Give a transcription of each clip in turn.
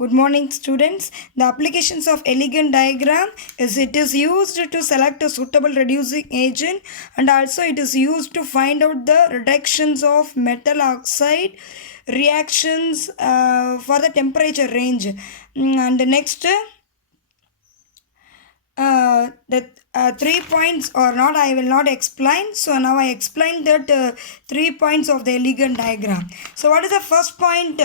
Good morning, students. The applications of Ellingham diagram is it is used to select a suitable reducing agent, and also it is used to find out the reductions of metal oxide reactions for the temperature range. And next, the 3 points or not, I will not explain. So now I explain that 3 points of the Ellingham diagram. So what is the first point?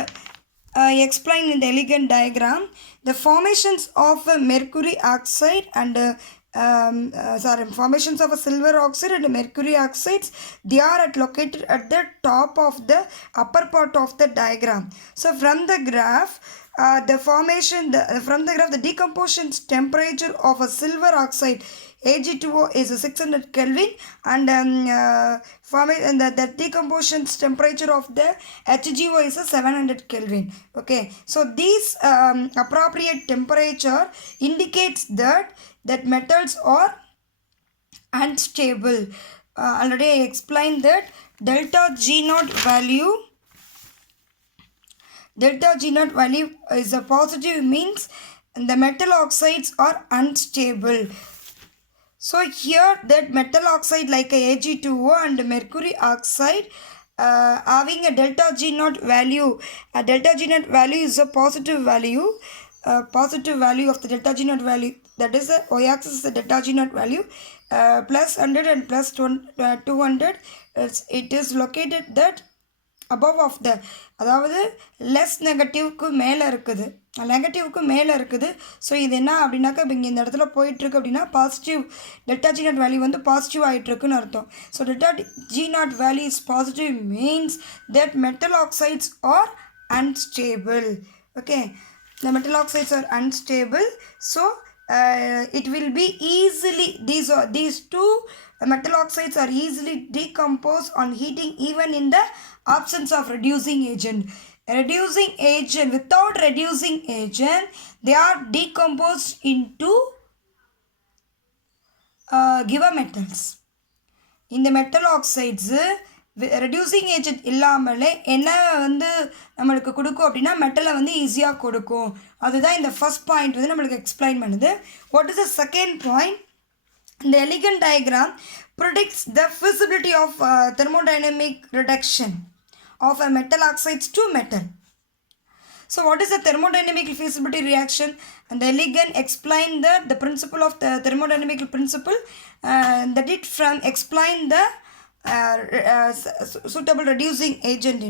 Explained in the Ellingham diagram, the formations of mercury oxide and formations of a silver oxide and mercury oxides, they are located at the top of the upper part of the diagram. So from the graph, the decomposition temperature of a silver oxide Ag2O is 600 Kelvin, and the decomposition temperature of the HGO is 700 Kelvin. Okay, so these appropriate temperature indicates that metals are unstable. Already I explained that delta G naught value is a positive, means the metal oxides are unstable. So here that metal oxide like a Ag2O and mercury oxide having a delta G naught value. A delta G naught value is a positive value. Positive value of the delta G naught value, that is the y-axis is the delta G naught value, plus 100 and plus 200. It is located that above of the, அதாவது லெஸ் நெகட்டிவ்க்கு மேலே இருக்குது, நெகட்டிவ்க்கு மேலே இருக்குது. ஸோ இது என்ன அப்படின்னாக்கா, இப்போ இங்கே இந்த இடத்துல போயிட்டுருக்கு அப்படின்னா positive delta G naught value வந்து பாசிட்டிவ் ஆகிட்டுருக்குன்னு அர்த்தம். So delta G naught value is positive means that metal oxides R unstable. Okay, the metal oxides are unstable, so it will be easily, these two metal oxides are easily decomposed on heating even in the absence of reducing agent. Without reducing agent, they are decomposed into given metals. In the metal oxides, reducing agent இல்லாமலே என்ன வந்து நம்மளுக்கு கொடுக்கும் அப்படின்னா மெட்டலை வந்து ஈஸியாக கொடுக்கும். அதுதான் இந்த ஃபர்ஸ்ட் பாயிண்ட் வந்து நம்மளுக்கு எக்ஸ்பிளைன் பண்ணுது. What is the second point? இந்த Ellingham diagram predicts the feasibility of thermodynamic reduction of a metal oxides to metal. So what is the thermodynamic feasibility reaction? And the Ellingham explained the principle of the thermodynamic principle, that it from explain the suitable reducing agent,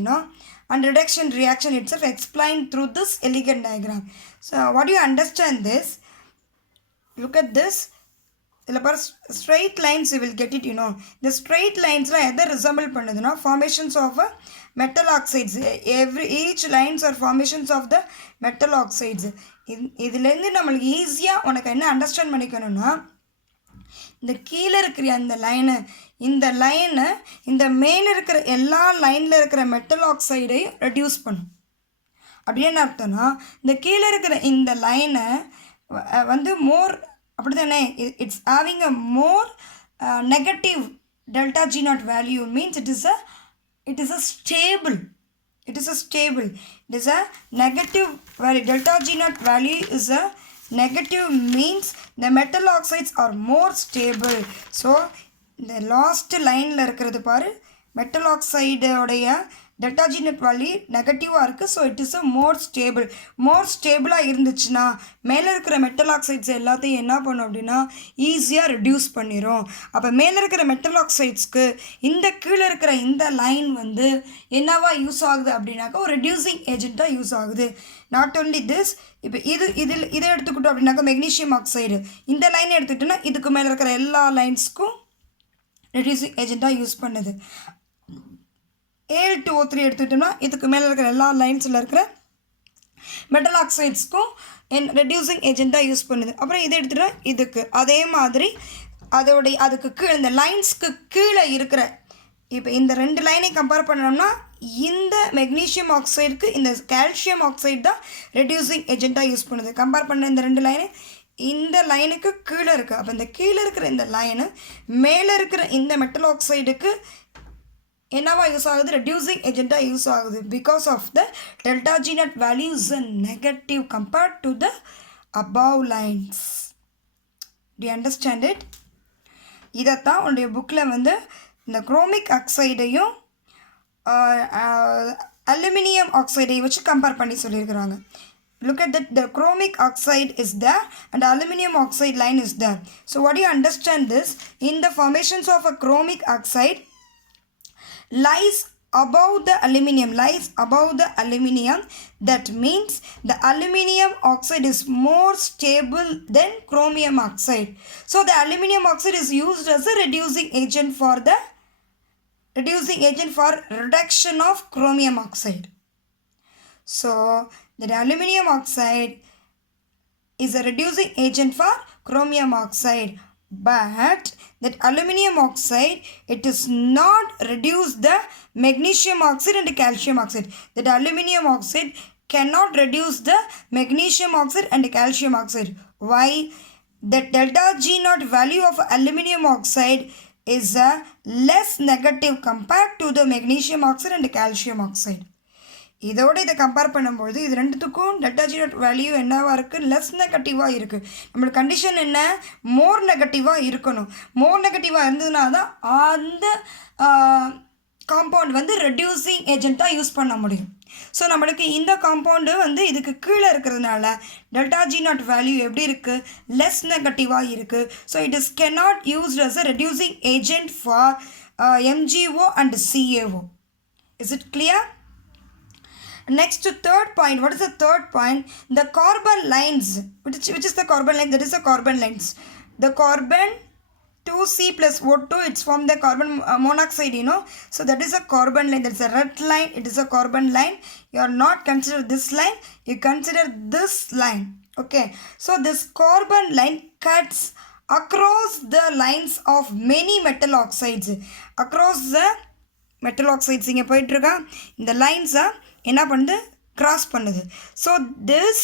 and reduction reaction itself explained through this Ellingham diagram. So what do you understand this? Look at this. Straight lines you will get it. The straight lines either resemble pannuduna formations of metal oxides. Each lines are formations of the metal oxides. இதிலேருந்து நம்மளுக்கு ஈஸியாக உனக்கு என்ன அண்டர்ஸ்டாண்ட் பண்ணிக்கணும்னா, இந்த கீழே இருக்கிற அந்த லைனு, இந்த லைனு இந்த மேலே இருக்கிற எல்லா லைனில் இருக்கிற மெட்டல் ஆக்சைடையும் ரெடியூஸ் பண்ணும். அப்படி என்ன அர்த்தம்னா, இந்த கீழே இருக்கிற இந்த லைனை வந்து மோர், அப்படி தானே, it's having a more negative delta G naught value, means it is a stable. It is a negative value. Delta G naught value is a negative, means the metal oxides are more stable. So the last line la irukkiradhu paru, metal oxide odeya delta G naught value negative ah irukku. So it is a more stable ah irunduchna மேல இருக்கிற metal oxides எல்லாத்தையும் என்ன பண்ணும் அப்படின்னா ஈஸியாக ரெடியூஸ் பண்ணிடும். அப்போ மேலே இருக்கிற metal oxidesக்கு இந்த கீழே இருக்கிற இந்த லைன் வந்து என்னவா யூஸ் ஆகுது அப்படின்னாக்கா ஒரு ரெடியூசிங் ஏஜென்ட்டாக யூஸ் ஆகுது. நாட் ஓன்லி திஸ், இப்போ இதை எடுத்துக்கிட்டோம் அப்படின்னாக்கா மெக்னீஷியம் ஆக்சைடு இந்த லைன் எடுத்துக்கிட்டோன்னா இதுக்கு மேலே இருக்கிற எல்லா லைன்ஸ்க்கும் ரெடியூசிங் ஏஜென்ட்டாக யூஸ் பண்ணுது. Al2O3 எடுத்துக்கிட்டோம்னா இதுக்கு மேலே இருக்கிற எல்லா லைன்ஸில் இருக்கிற மெட்டல் ஆக்சைட்ஸ்க்கும் ரெடியூசிங் ஏஜென்ட்டாக யூஸ் பண்ணுது. அப்புறம் இதை எடுத்துகிட்டா இதுக்கு அதே மாதிரி அதுக்கு கீழே இந்த லைன்ஸ்க்கு கீழே இருக்கிற, இப்போ இந்த ரெண்டு லைனை கம்பேர் பண்ணோம்னா இந்த மெக்னீஷியம் ஆக்சைடுக்கு இந்த கால்சியம் ஆக்சைடு தான் ரெடியூசிங் ஏஜென்ட்டாக யூஸ் பண்ணுது. கம்பேர் பண்ண இந்த ரெண்டு லைனு இந்த லைனுக்கு கீழே இருக்குது. அப்போ இந்த கீழே இருக்கிற இந்த லைனு மேலே இருக்கிற இந்த மெட்டல் ஆக்சைடுக்கு என்னவா யூஸ் ஆகுது? ரெடியூசிங் ஏஜெண்ட்டாக யூஸ் ஆகுது. Because of the delta G naught value is a negative compared to the above lines. Do you understand it? இதைத்தான் உன்னுடைய புக்கில் வந்து இந்த குரோமிக் ஆக்சைடையும் அலுமினியம் ஆக்சைடையும் வச்சு கம்பேர் பண்ணி சொல்லியிருக்கிறாங்க. Look at that, the chromic oxide is there and the aluminum oxide line is there. So what do you understand this? In the formations of a chromic oxide lies above the aluminum, that means the aluminum oxide is more stable than chromium oxide. So the aluminum oxide is used as a reducing agent for reduction of chromium oxide. So that aluminum oxide is a reducing agent for chromium oxide, but that aluminum oxide, it is not reduce the magnesium oxide and calcium oxide. That aluminum oxide cannot reduce the magnesium oxide and calcium oxide. Why? The delta G naught value of aluminum oxide is a less negative compared to the magnesium oxide and calcium oxide. இதோடு இதை கம்பேர் பண்ணும்போது இது ரெண்டுத்துக்கும் delta G naught value என்னவாக இருக்குது? லெஸ் நெகட்டிவாக இருக்குது. நம்மளோட கண்டிஷன் என்ன? மோர் நெகட்டிவாக இருக்கணும். மோர் நெகட்டிவாக இருந்ததுனா தான் அந்த காம்பவுண்ட் வந்து ரெடியூசிங் ஏஜெண்ட்டாக யூஸ் பண்ண முடியும். ஸோ நம்மளுக்கு இந்த காம்பவுண்டு வந்து இதுக்கு கீழே இருக்கிறதுனால டெல்டா ஜி நாட் வேல்யூ எப்படி இருக்குது? லெஸ் நெகட்டிவாக இருக்குது. So it is cannot used as a reducing agent for MgO and CaO. Is it clear? Next to third point. What is the third point? The carbon lines. Which is the carbon line? That is the carbon lines. The carbon 2C plus O2, it's from the carbon monoxide, you know. So that is a carbon line. That's a red line. It is a carbon line. You are not consider this line. You consider this line. Okay. So this carbon line cuts across the lines of many metal oxides. Across the metal oxides இங்கே போயிட்டுருக்கா இந்த லைன்ஸை என்ன பண்ணுது? கிராஸ் பண்ணுது. So this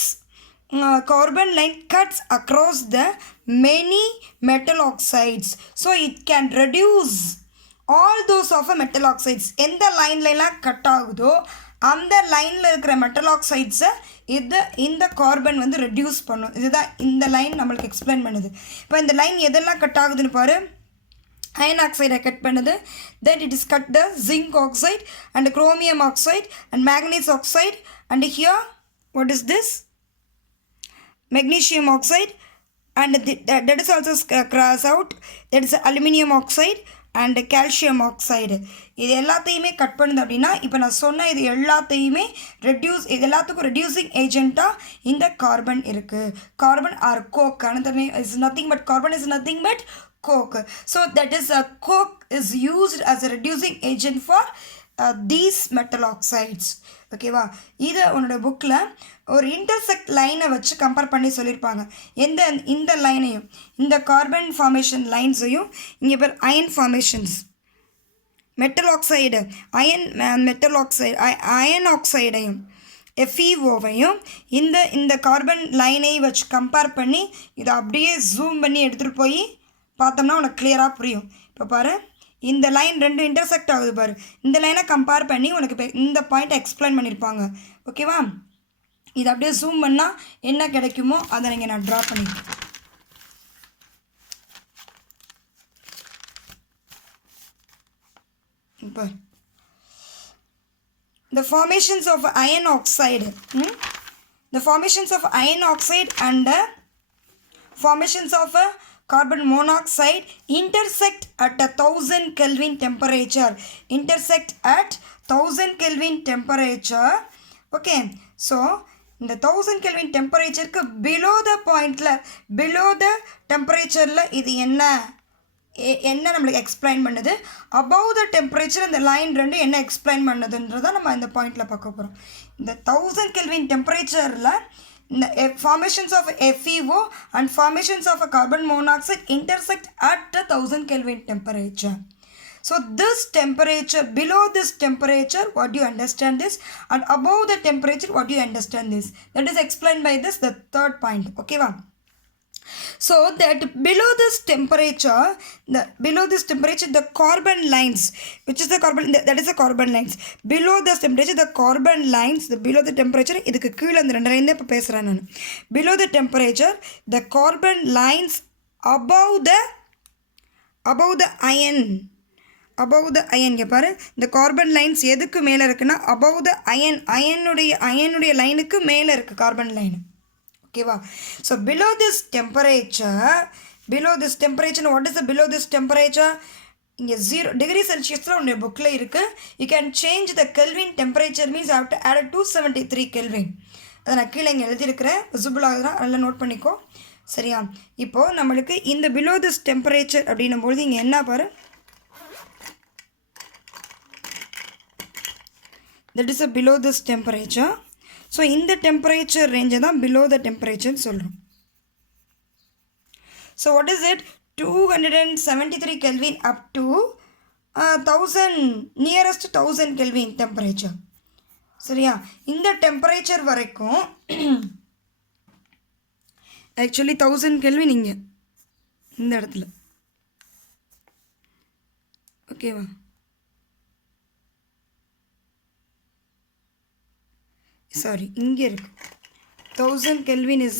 carbon line cuts across the many metal oxides. So it can reduce all those of a metal oxides. எந்த லைன்லாம் கட் ஆகுதோ அந்த லைனில் இருக்கிற மெட்டல் ஆக்சைட்ஸை இந்த கார்பன் வந்து ரெடியூஸ் பண்ணும். இதுதான் இந்த லைன் நம்மளுக்கு எக்ஸ்பிளைன் பண்ணுது. இப்போ இந்த லைன் எதெல்லாம் கட் ஆகுதுன்னு பாரு. iron oxide cut பண்ணுது. Then it is cut the zinc oxide and chromium oxide and manganese oxide, and here what is this? Magnesium oxide, and that is also cross out. That is aluminum oxide and calcium oxide. இது எல்லாத்தையுமே கட் பண்ணுது அப்படின்னா இப்போ நான் சொன்ன இது எல்லாத்தையுமே இது எல்லாத்துக்கும் ரெடியூசிங் ஏஜெண்ட்டாக இந்த கார்பன் இருக்குது. Carbon or coke is nothing but carbon is nothing but coke. So that is a coke is used as a reducing agent for these metal oxides. ஓகேவா? இதை உன்னோட புக்கில் ஒரு இன்டர்செக்ட் லைனை வச்சு கம்பேர் பண்ணி சொல்லியிருப்பாங்க. இந்த லைனையும் இந்த கார்பன் ஃபார்மேஷன் லைன்ஸையும் இங்கே பேர் iron formations metal oxide iron ஆக்சைடையும் FeOவையும் இந்த கார்பன் லைனை வச்சு கம்பேர் பண்ணி இதை அப்படியே ஜூம் பண்ணி எடுத்துகிட்டு போய் பார்த்தோம்னா உனக்கு கிளியராக புரியும். இப்போ பாரு, இந்த லைன் ரெண்டு இன்டர்செக்ட் ஆகுது பாரு. இந்த லைனை கம்பேர் பண்ணி உனக்கு இந்த பாயிண்ட்டை எக்ஸ்பிளைன் பண்ணியிருப்பாங்க. ஓகேவா? இது அப்படியே ஜூம் பண்ணால் என்ன கிடைக்குமோ அதை நீங்கள் நான் ட்ரா பண்ணியிருக்கேன். இப்போ the formations of iron oxide and formations of carbon monoxide intersect at 1000 Kelvin temperature. Okay, so இந்த 1000 Kelvin டெம்பரேச்சருக்கு below the temperature இது என்ன நம்மளுக்கு எக்ஸ்பிளைன் பண்ணுது? above the temperature இந்த லைன் ரெண்டு என்ன எக்ஸ்பிளைன் பண்ணுதுன்றதை நம்ம இந்த பாயிண்டில் பார்க்க போகிறோம். இந்த 1000 Kelvin டெம்பரேச்சரில் இந்த formations of FeO and formations of a carbon monoxide intersect at the 1000 Kelvin temperature. So this temperature, below this temperature, what do you understand this? And above the temperature, what do you understand this? That is explained by this, the third point. Okay, va? So that below this temperature, the carbon lines, which is the carbon, that is the carbon lines. Below this temperature, the carbon lines, below the temperature, இதுக்கு கீழ அந்த ரெண்டு லைன் இப்ப பேசுறேன் நான். Below the temperature, the carbon lines above the iron. Above the iron, இங்க பாரு, the carbon lines எதுக்கு மேல இருக்குன்னா above the iron லைனுக்கு மேல இருக்கு carbon line. Okay, so below this temperature, what is the below this temperature? இங்க 0 degree Celsius ல உங்க bookல இருக்கு. You can change the Kelvin temperature, means you have to add 273 Kelvin. அத நான் கீழ இங்க எழுதி இருக்கறேன், விசிபிள் ஆகுதா, நல்லா நோட் பண்ணிக்கோ. சரியா? இப்போ நமக்கு இந்த below this temperature அப்படினும்போது இங்க என்ன பாரு, that is a below this temperature. So in the temperature range தான் below the temperature சொல்றோம். So what is it? 273 Kelvin up to 1000, nearest 1000 Kelvin temperature. சரியா? இந்த temperature வரைக்கும் actually 1000 Kelvin இங்க இந்த இடத்துல. ஓகேவா? Sorry, இங்கே இருக்கு. 1000 Kelvin is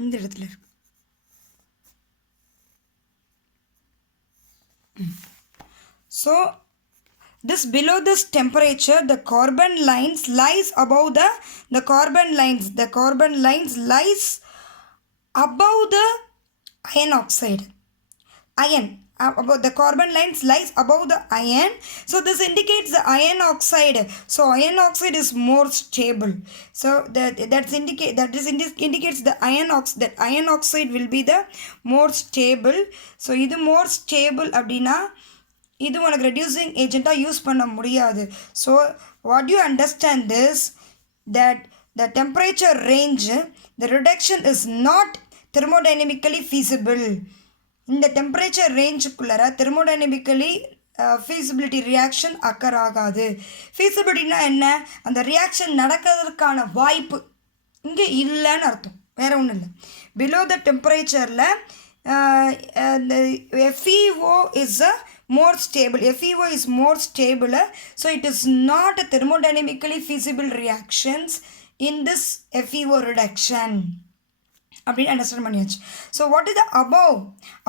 இந்த இடத்துல இருக்கு. So this below this temperature, the carbon lines lies above the carbon lines lies above the iron oxide. About the carbon lines lies above the iron. So this indicates the iron oxide. So iron oxide is more stable. So that indicates the iron oxide will be the more stable. So இது more stable அப்படினா இது உனக்கு reducing agent use பண்ண முடியாது. So what you understand this, that the temperature range, the reduction is not thermodynamically feasible. இந்த temperature range-குள்ளர thermodynamically feasibility reaction occur ஆகாது. feasibilityனா என்ன? அந்த reaction நடக்கிறதுக்கான வாய்ப்பு இங்க இல்லைன்னு அர்த்தம், வேற ஒன்றும் இல்லை. below the temperature-ல FeO is more stable. FeO is more stable, so it is not a thermodynamically feasible reactions in this FeO reduction. அப்படின்னு அண்டர்ஸ்டாண்ட் பண்ணியாச்சு. So what is the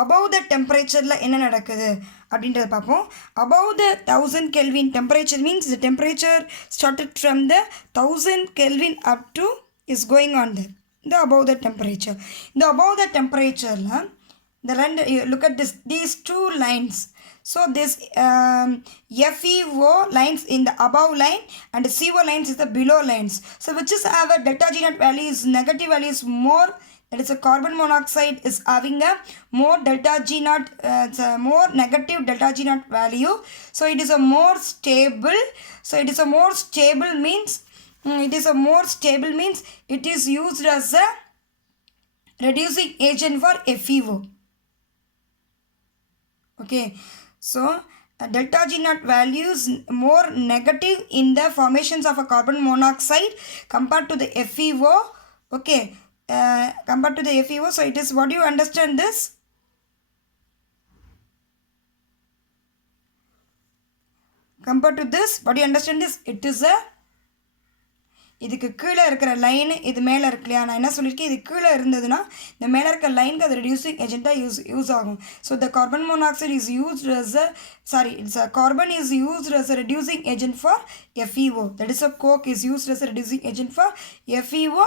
above the temperature-ல என்ன நடக்குது அப்படின்றத பார்ப்போம். above the 1000 Kelvin temperature means the temperature started from the 1000 Kelvin up to is going on there. The above the temperature. The above the temperature-ல look at these two lines. So this FeO lines in the above line and CO lines is the below lines. So which is have a delta G naught value is negative, value is more. That is a carbon monoxide is having a more delta G naught, more negative delta G naught value. So it is a more stable. So it is a more stable means it is used as a reducing agent for FeO. Okay. So delta G naught values more negative in the formations of a carbon monoxide compared to the FeO. Okay, compared to the FeO. So it is, what do you understand this? Compared to this, what do you understand this? It is a, இதுக்கு கீழே இருக்கிற லைன் இது மேலே இருக்கு இல்லையா, நான் என்ன சொல்லியிருக்கேன், இது கீழே இருந்ததுன்னா இந்த மேலே இருக்கிற லைனுக்கு அது ரெடியூசிங் ஏஜென்ட்டாக யூஸ் ஆகும். So the carbon monoxide is used as a carbon is used as a reducing agent for FeO. That is a coke is used as a reducing agent for FeO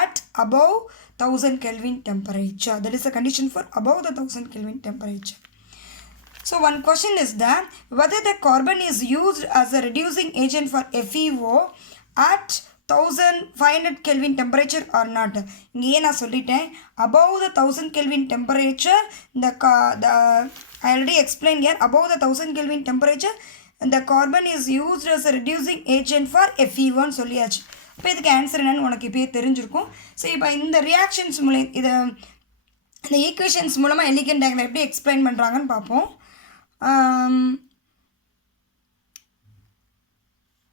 at above 1000 Kelvin temperature. That is a condition for above the 1000 Kelvin temperature. So one question is that whether the carbon is used as a reducing agent for FeO at 1500 Kelvin temperature or not. இங்கே நான் சொல்லிட்டேன், above the 1000 Kelvin temperature, I already explained here, above the 1000 Kelvin temperature, the carbon is used as a reducing agent for FeO சொல்லியாச்சு. இப்போ இதுக்கு ஆன்சர் என்னன்னு உனக்கு இப்போயே தெரிஞ்சிருக்கும். ஸோ இப்போ இந்த ரியாக்ஷன்ஸ் மூலம் இந்த ஈக்குவேஷன்ஸ் மூலமாக எலிகன் டயக்ராம் எப்படி எக்ஸ்பிளைன் பண்ணுறாங்கன்னு பார்ப்போம்.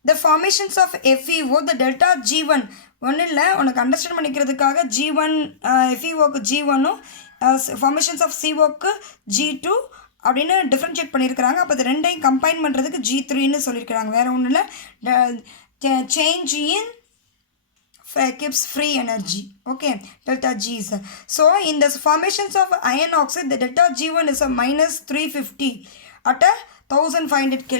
the formations of FeO, the delta G1 ஒன்றும் இல்லை உனக்கு அண்டர்ஸ்டாண்ட் பண்ணிக்கிறதுக்காக G1 FeOக்கு G1ம் ஃபார்மேஷன்ஸ் ஆஃப் சிஓக்கு G2 அப்படின்னு டிஃப்ரென்ஷியேட் பண்ணியிருக்கிறாங்க. அப்போ இது ரெண்டையும் கம்பைன் பண்ணுறதுக்கு G3ன்னு சொல்லியிருக்கிறாங்க. வேறு ஒன்றும் இல்லை, change in keeps free energy. Okay, delta G is so in the formations of iron oxide, the delta G1 is a minus 350 at a 1500 Kelvin.